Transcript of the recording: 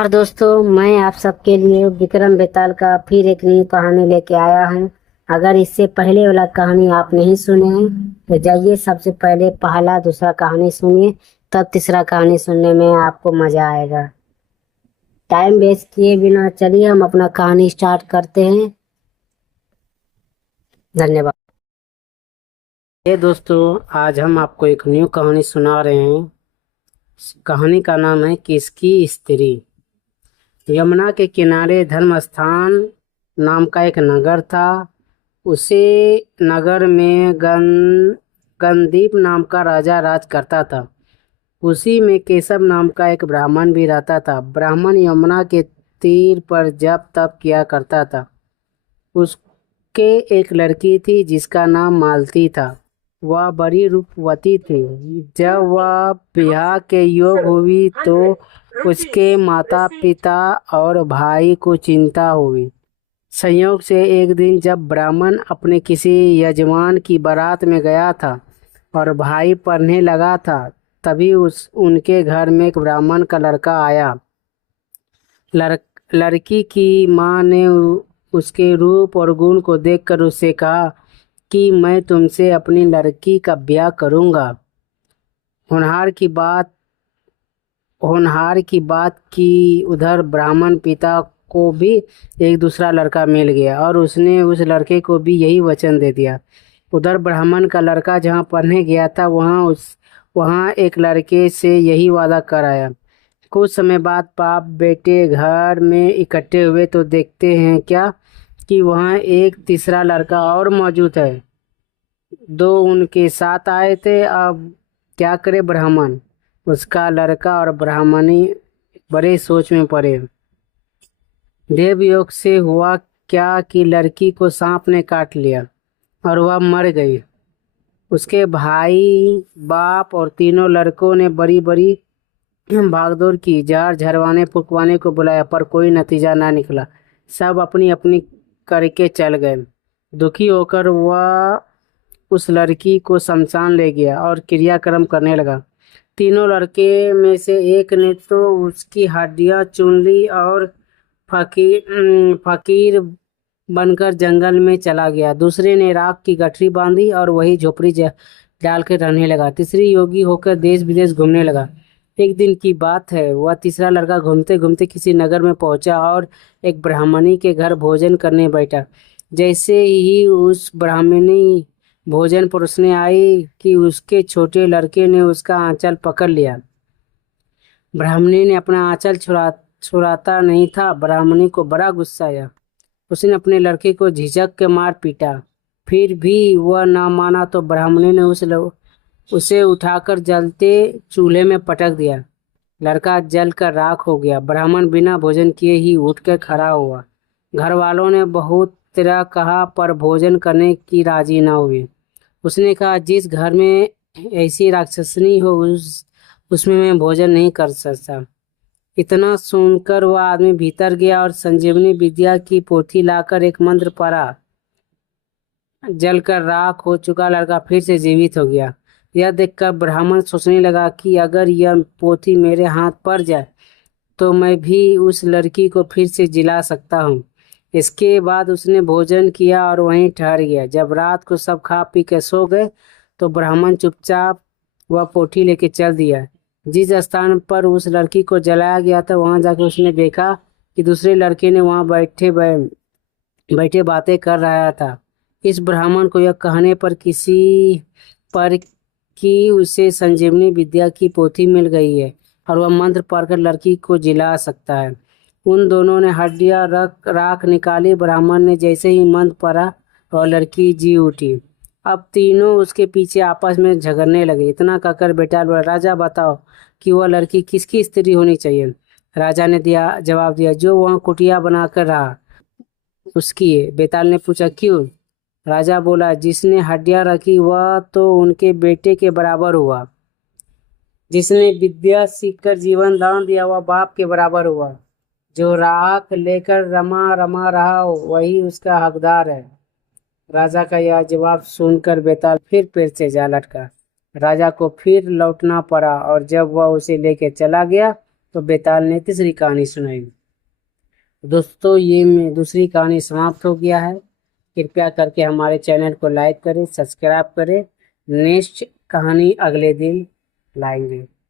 नमस्कार दोस्तों, मैं आप सबके लिए विक्रम बेताल का फिर एक नई कहानी लेके आया हूँ। अगर इससे पहले वाला कहानी आप नहीं सुने हैं तो जाइए सबसे पहले पहला दूसरा कहानी सुनिए, तब तीसरा कहानी सुनने में आपको मजा आएगा। टाइम वेस्ट किए बिना चलिए हम अपना कहानी स्टार्ट करते हैं। धन्यवाद। ये दोस्तों, आज हम आपको एक न्यू कहानी सुना रहे हैं। कहानी का नाम है किसकी स्त्री। यमुना के किनारे धर्म स्थान नाम का एक नगर था। उसे नगर में गंदीप नाम का राजा राज करता था। उसी में केशव नाम का एक ब्राह्मण भी रहता था। ब्राह्मण यमुना के तीर पर जप तप किया करता था। उसके एक लड़की थी जिसका नाम मालती था। वह बड़ी रूपवती थी। जब वह ब्याह के योग हुई तो उसके माता पिता और भाई को चिंता हुई। संयोग से एक दिन जब ब्राह्मण अपने किसी यजमान की बारात में गया था और भाई पढ़ने लगा था, तभी उनके घर में एक ब्राह्मण का लड़का आया। लड़की की माँ ने उसके रूप और गुण को देखकर उससे कहा कि मैं तुमसे अपनी लड़की का ब्याह करूंगा। होनहार की बात की उधर ब्राह्मण पिता को भी एक दूसरा लड़का मिल गया और उसने उस लड़के को भी यही वचन दे दिया। उधर ब्राह्मण का लड़का जहाँ पढ़ने गया था वहाँ एक लड़के से यही वादा कर आया। कुछ समय बाद बाप बेटे घर में इकट्ठे हुए तो देखते हैं क्या कि वहाँ एक तीसरा लड़का और मौजूद है। दो उनके साथ आए थे। अब क्या करे ब्राह्मण, उसका लड़का और ब्राह्मणी बड़े सोच में पड़े। देवयोग से हुआ क्या कि लड़की को सांप ने काट लिया और वह मर गई। उसके भाई बाप और तीनों लड़कों ने बड़ी बड़ी भागदौड़ की, जहर झरवाने फुकवाने को बुलाया, पर कोई नतीजा ना निकला। सब अपनी अपनी करके चल गए। दुखी होकर वह उस लड़की को शमशान ले गया और क्रियाक्रम करने लगा। तीनों लड़के में से एक ने तो उसकी हड्डियां चुन ली और फकीर बनकर जंगल में चला गया। दूसरे ने राख की गठरी बांधी और वही झोपड़ी डाल कर रहने लगा। तीसरी योगी होकर देश विदेश घूमने लगा। एक दिन की बात है, वह तीसरा लड़का घूमते घूमते किसी नगर में पहुंचा और एक ब्राह्मणी के घर भोजन करने बैठा। जैसे ही उस ब्राह्मणी भोजन परोसने आई कि उसके छोटे लड़के ने उसका आंचल पकड़ लिया। ब्राह्मणी ने अपना आंचल छुड़ाता नहीं था। ब्राह्मणी को बड़ा गुस्सा आया। उसने अपने लड़के को झिझक के मार पीटा। फिर भी वह ना माना तो ब्राह्मणी ने उसे उठाकर जलते चूल्हे में पटक दिया। लड़का जलकर राख हो गया। ब्राह्मण बिना भोजन किए ही उठकर खड़ा हुआ। घर वालों ने बहुत तरह कहा पर भोजन करने की राजी ना हुई। उसने कहा, जिस घर में ऐसी राक्षसनी हो उसमें मैं भोजन नहीं कर सकता। इतना सुनकर वह आदमी भीतर गया और संजीवनी विद्या की पोथी लाकर एक मंत्र पढ़ा। जलकर राख हो चुका लड़का फिर से जीवित हो गया। यह देखकर ब्राह्मण सोचने लगा कि अगर यह पोथी मेरे हाथ पड़ जाए तो मैं भी उस लड़की को फिर से जिला सकता हूँ। इसके बाद उसने भोजन किया और वहीं ठहर गया। जब रात को सब खा पी के सो गए तो ब्राह्मण चुपचाप वह पोथी लेके चल दिया। जिस स्थान पर उस लड़की को जलाया गया था वहां जाकर उसने देखा कि दूसरे लड़के ने वहां बैठे बातें कर रहा था। इस ब्राह्मण को यह कहने पर कि उसे संजीवनी विद्या की पोथी मिल गई है और वह मंत्र पढ़कर लड़की को जिला सकता है। उन दोनों ने हड्डियां राख निकाली। ब्राह्मण ने जैसे ही मंत्र पढ़ा और लड़की जी उठी। अब तीनों उसके पीछे आपस में झगड़ने लगे। इतना कहकर बेताल बोला, राजा बताओ कि वह लड़की किसकी स्त्री होनी चाहिए। राजा ने जवाब दिया, जो वहाँ कुटिया बनाकर रहा उसकी है। बेताल ने पूछा, क्यों? राजा बोला, जिसने हड्डियां रखी वह तो उनके बेटे के बराबर हुआ। जिसने विद्या सीखकर जीवन दान दिया वह बाप के बराबर हुआ। जो राख लेकर रमा रमा रहा वही उसका हकदार है। राजा का यह जवाब सुनकर बेताल फिर पेड़ से जा लटका। राजा को फिर लौटना पड़ा और जब वह उसे लेकर चला गया तो बेताल ने तीसरी कहानी सुनाई। दोस्तों ये दूसरी कहानी समाप्त हो गया है। कृपया करके हमारे चैनल को लाइक करें, सब्सक्राइब करें। नेक्स्ट कहानी अगले दिन लाएंगे।